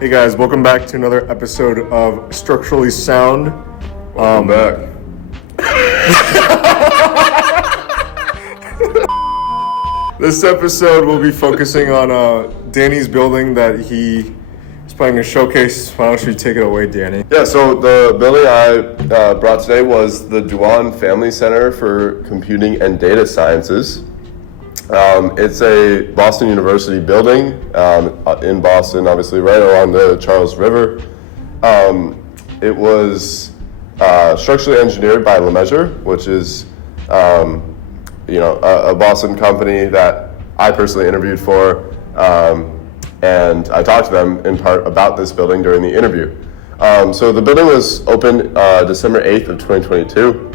Hey guys, welcome back to another episode of Structurally Sound. Welcome back. This episode we'll be focusing on Danny's building that he is planning to showcase. Why don't you take it away, Danny? Yeah, so the building I brought today was the Duan Family Center for Computing and Data Sciences. It's a Boston University building in Boston, obviously right along the Charles River. It was structurally engineered by LeMessurier, which is a Boston company that I personally interviewed for, and I talked to them in part about this building during the interview. So the building was opened December 8th of 2022.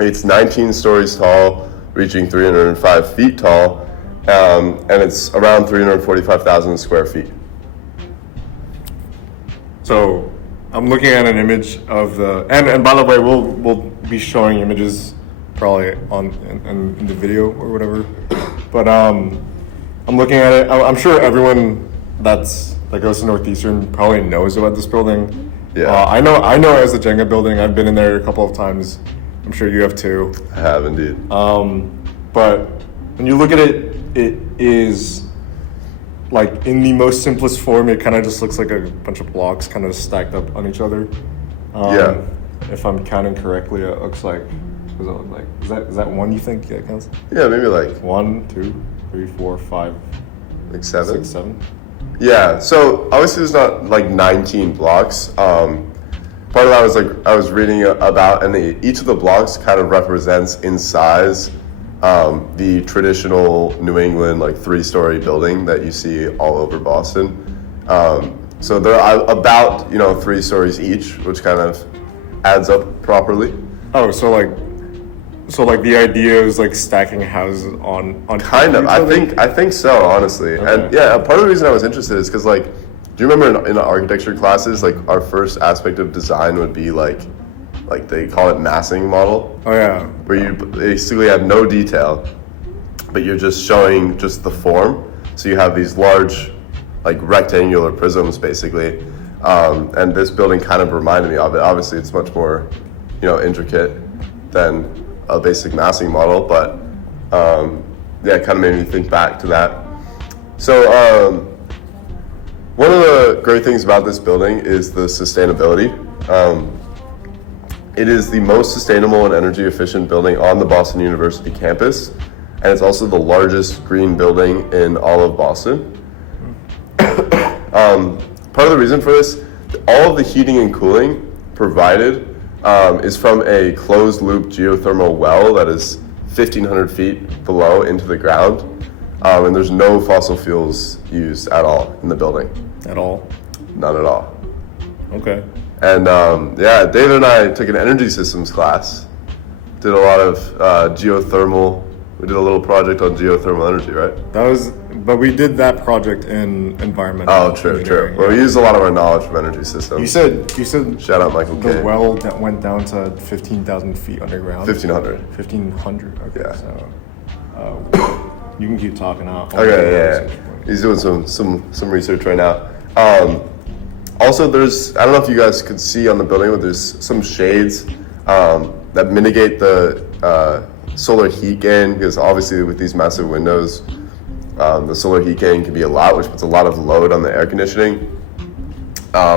It's 19 stories tall, reaching 305 feet tall, and it's around 345,000 square feet. So I'm looking at an image of the, and by the way, we'll be showing images probably in the video or whatever. But I'm looking at it. I'm sure everyone that goes to Northeastern probably knows about this building. Yeah. I know it as the Jenga building. I've been in there a couple of times. I'm sure you have too. I have indeed. But when you look at it, it is like in the most simplest form. It kind of just looks like a bunch of blocks kind of stacked up on each other. Yeah. If I'm counting correctly, it looks like. What does that look like? Is that one you think that counts? Yeah, maybe like 1, 2, 3, 4, 5, like 7. 6, 7. Yeah. So obviously there's not like 19 blocks. Part of that was I was reading about, and each of the blocks kind of represents in size the traditional New England 3-story building that you see all over Boston. So they're about 3 stories each, which kind of adds up properly. Oh, so the idea is stacking houses on kind of. Each other? I think so, honestly. Okay. And yeah, part of the reason I was interested is because do you remember in architecture classes, our first aspect of design would be like they call it massing model? Oh yeah. Where you basically have no detail, but you're just showing just the form. So you have these large, rectangular prisms, basically. And this building kind of reminded me of it. Obviously, it's much more, intricate than a basic massing model, but it kind of made me think back to that. So one of the great things about this building is the sustainability. It is the most sustainable and energy efficient building on the Boston University campus, and it's also the largest green building in all of Boston. Part of the reason for this, all of the heating and cooling provided is from a closed loop geothermal well that is 1,500 feet below into the ground, and there's no fossil fuels used at all in the building. At all? None at all. Okay. And David and I took an energy systems class, did a lot of geothermal. We did a little project on geothermal energy, right? But we did that project in environmental. Oh, true. Well, we used a lot of our knowledge from energy systems. You said. Shout out Michael K. The well that went down to 15,000 feet underground. 1,500. 1,500. Okay. Yeah. So, you can keep talking out. Okay. Yeah. He's doing some research right now. Also, I don't know if you guys could see on the building, but there's some shades that mitigate the solar heat gain, because obviously with these massive windows, the solar heat gain can be a lot, which puts a lot of load on the air conditioning,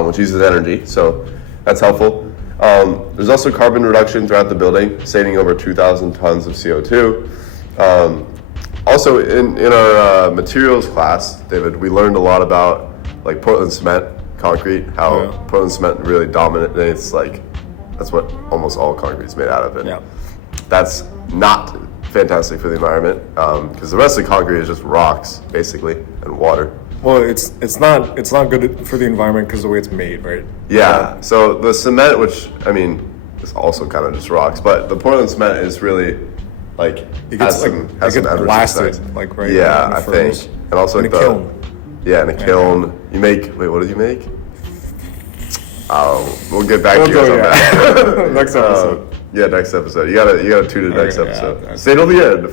which uses energy, so that's helpful. There's also carbon reduction throughout the building, saving over 2,000 tons of CO2. Also, in our materials class, David, we learned a lot about Portland cement, concrete, how Portland cement really dominates, that's what almost all concrete is made out of. And that's not fantastic for the environment, because the rest of the concrete is just rocks, basically, and water. Well, it's not good for the environment because of the way it's made, right? Yeah. So the cement, which is also kind of just rocks, but the Portland cement is really it gets blasted, right? Yeah, I think, and also in a kiln. Yeah, in a kiln. You make. Wait, what did you make? We'll get back to you on that. Next episode. Yeah, next episode. You gotta tune in next episode. Yeah, Stay till the end.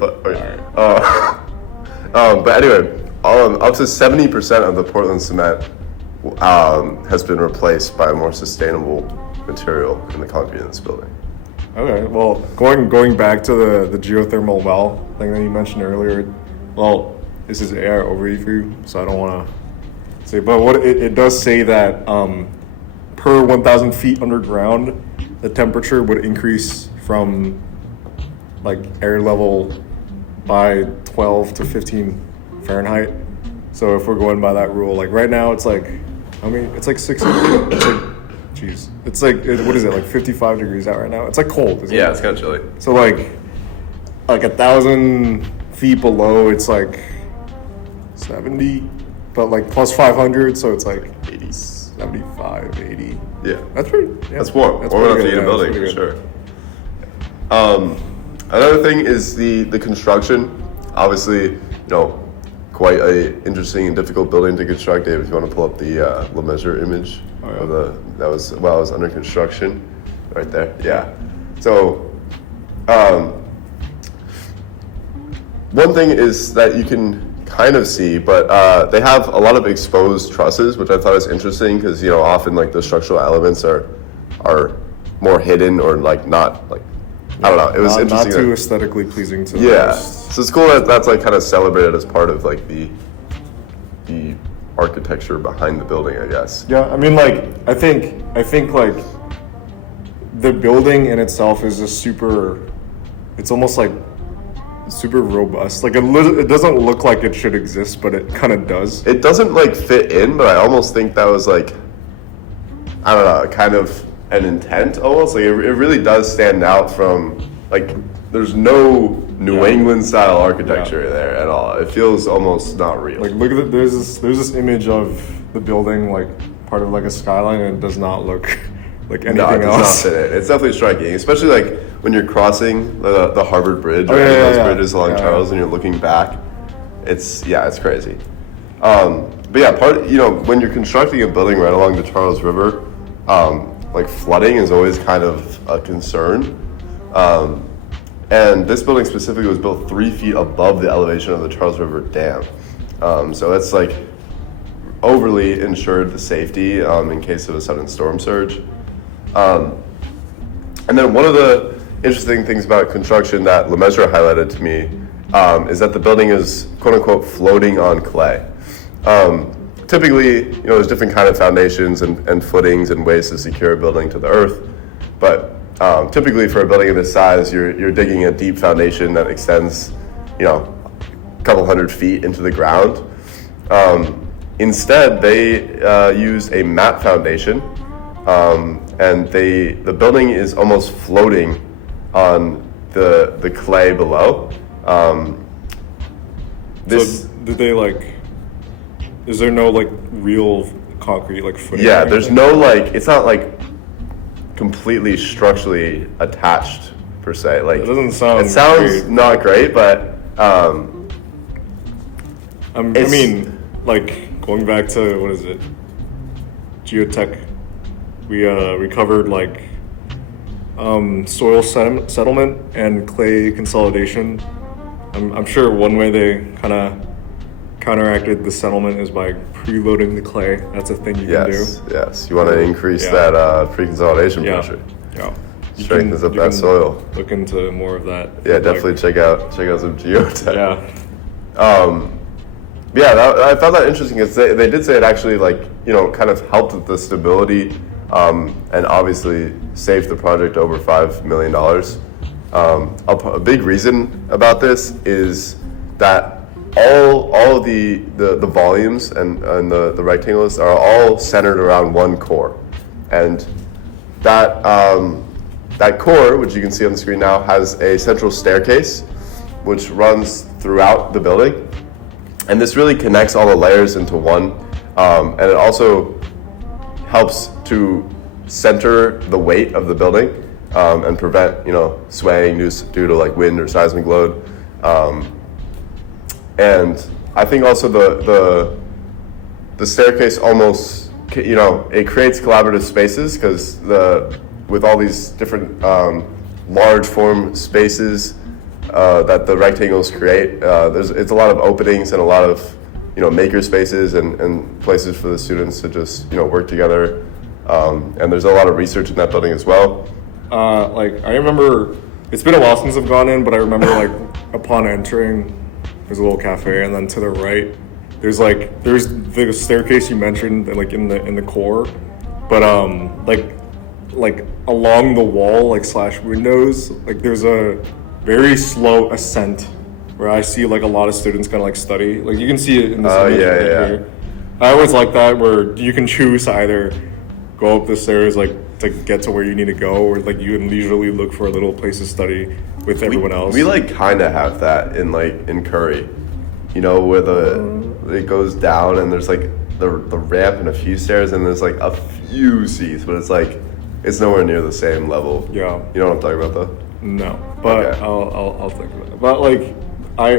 But anyway, up to 70% of the Portland cement has been replaced by a more sustainable material in the concrete in this building. Okay, well, going back to the geothermal well thing that you mentioned earlier, well, this is AI overview for you, so I don't want to say, but what it does say that per 1,000 feet underground, the temperature would increase from like air level by 12 to 15 Fahrenheit. So if we're going by that rule, like right now, it's like, I mean, it's like 60. It's like, geez, it's like what is it, like 55 degrees out right now? It's like cold, isn't it? Yeah, it's kind of chilly. So like 1,000 feet below, it's like 70, but like plus 500, so it's like 80. 75, 80. Yeah, That's pretty. Yeah, that's warm. That's Warm enough to pretty heat a good, building yeah, for that's pretty sure. Another thing is the construction. Obviously, quite a interesting and difficult building to construct. Dave, if you want to pull up the LeMessurier image of that was while it was under construction, right there. Yeah. So, one thing is that you can kind of see, but they have a lot of exposed trusses, which I thought was interesting because often like the structural elements are more hidden or like not like. I don't know. It was interesting. Not too aesthetically pleasing to Yeah. most. So it's cool that that's like kind of celebrated as part of like the architecture behind the building, I guess. Yeah, I mean, like I think like the building in itself is just super. It's almost like super robust. Like it doesn't look like it should exist, but it kind of does. It doesn't like fit in, but I almost think that was like, I don't know, kind of an intent almost. Like it really does stand out from like there's no New England style architecture there at all. It feels almost not real. Like look at there's this image of the building like part of like a skyline, and it does not look like anything No, it does else. not fit in. It's definitely striking, especially like when you're crossing the Harvard Bridge or any of those bridges along Charles, and you're looking back. It's crazy. But yeah, when you're constructing a building right along the Charles River, like flooding is always kind of a concern. And this building specifically was built 3 feet above the elevation of the Charles River Dam. So it's like overly ensured the safety in case of a sudden storm surge. And then one of the interesting things about construction that LeMessurier highlighted to me is that the building is quote unquote floating on clay. Typically, there's different kind of foundations and footings and ways to secure a building to the earth, but typically for a building of this size, you're digging a deep foundation that extends, a couple hundred feet into the ground. Instead, they use a mat foundation, and the building is almost floating on the clay below. So did they like? Is there no like real concrete like footing? Yeah, there's no like. It's not like completely structurally attached per se. Like it doesn't sound. It sounds great. not great, but I mean, like going back to what is it? Geotech. We covered like soil settlement and clay consolidation. I'm sure one way they kind of counteracted the settlement is by preloading the clay. That's a thing you can do. Yes. You want to increase that pre-consolidation pressure. Yeah. Strengthens up that soil. Look into more of that. Yeah, definitely check out some geotech. Yeah. I found that interesting because they did say it actually kind of helped with the stability and obviously saved the project over $5 million. A big reason about this is that all of the volumes and the rectangles are all centered around one core, and that core, which you can see on the screen now, has a central staircase which runs throughout the building, and this really connects all the layers into one, and it also helps to center the weight of the building and prevent swaying due to like wind or seismic load. And I think also the staircase almost it creates collaborative spaces because with all these different large form spaces that the rectangles create, it's a lot of openings and a lot of maker spaces and places for the students to just work together. And there's a lot of research in that building as well. Like I remember, it's been a while since I've gone in, but I remember like upon entering, there's a little cafe, and then to the right, there's the staircase you mentioned, like in the core, but like along the wall, like / windows, like there's a very slow ascent where I see like a lot of students kind of like study. Like you can see it in this image here. I always like that where you can choose to either go up the stairs like to get to where you need to go, or like you can leisurely look for a little place to study with everyone else. We like kind of have that in Curry, where it goes down and there's like the ramp and a few stairs and there's like a few seats, but it's nowhere near the same level. Yeah. You know what I'm talking about though? No, but Okay. I'll think about it. But like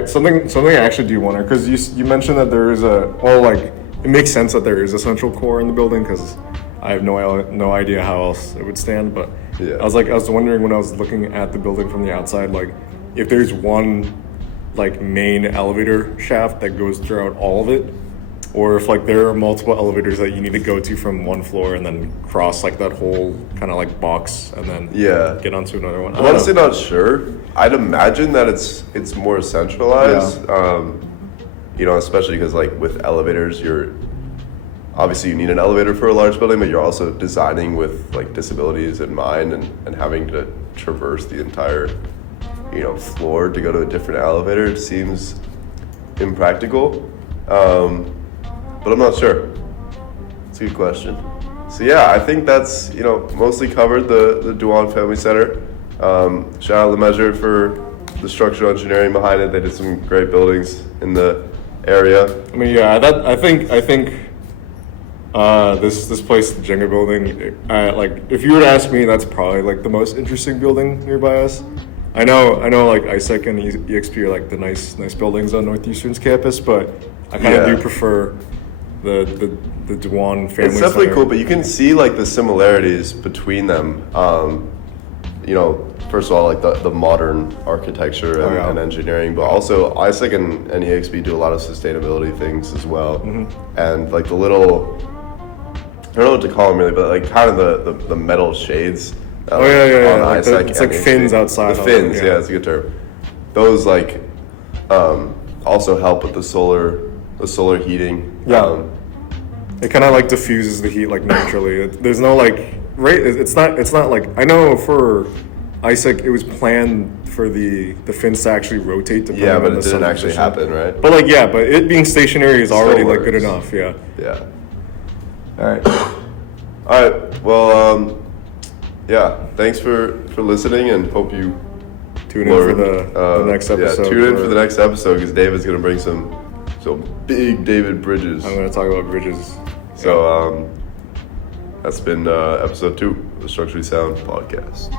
something I actually do wonder, because you mentioned that there is it makes sense that there is a central core in the building, because I have no idea how else it would stand. But Yeah. I was wondering when I was looking at the building from the outside, like if there's one like main elevator shaft that goes throughout all of it, or if like there are multiple elevators that you need to go to from one floor and then cross like that whole kind of like box and then get onto another one. I'm honestly not sure. I'd imagine that it's more centralized. Especially because like with elevators, obviously you need an elevator for a large building, but you're also designing with like disabilities in mind and having to traverse the entire floor to go to a different elevator. It seems impractical. But I'm not sure. It's a good question. So yeah, I think that's mostly covered the Duan Family Center. Shout out LeMessurier for the structural engineering behind it. They did some great buildings in the area. I mean, yeah, I think this place, the Jenga building, like if you were to ask me, that's probably like the most interesting building nearby us. I know like ISEC and EXP are like the nice buildings on Northeastern's campus, but I kind of do prefer the Duan Family Center. It's definitely cool, but you can see like the similarities between them. First of all, like the modern architecture and engineering, but also ISEC and EXP do a lot of sustainability things as well. And like the little, I don't know what to call them really, but like kind of the metal shades. On like ISEC it's like fins outside. The fins, yeah, that's a good term. Those like also help with the solar heating. Yeah. It kind of like diffuses the heat like naturally. There's no like it's not like, I know for ISEC it was planned for the fins to actually rotate depending on but the it didn't sun actually position. happen, right? But but it being stationary is already like good works. enough. Yeah. All right. Well, thanks for listening, and hope you tune in for the next episode. Yeah, tune in for the next episode, because David's gonna bring some big David bridges. I'm gonna talk about bridges. So that's been episode 2 of the Structurally Sound podcast.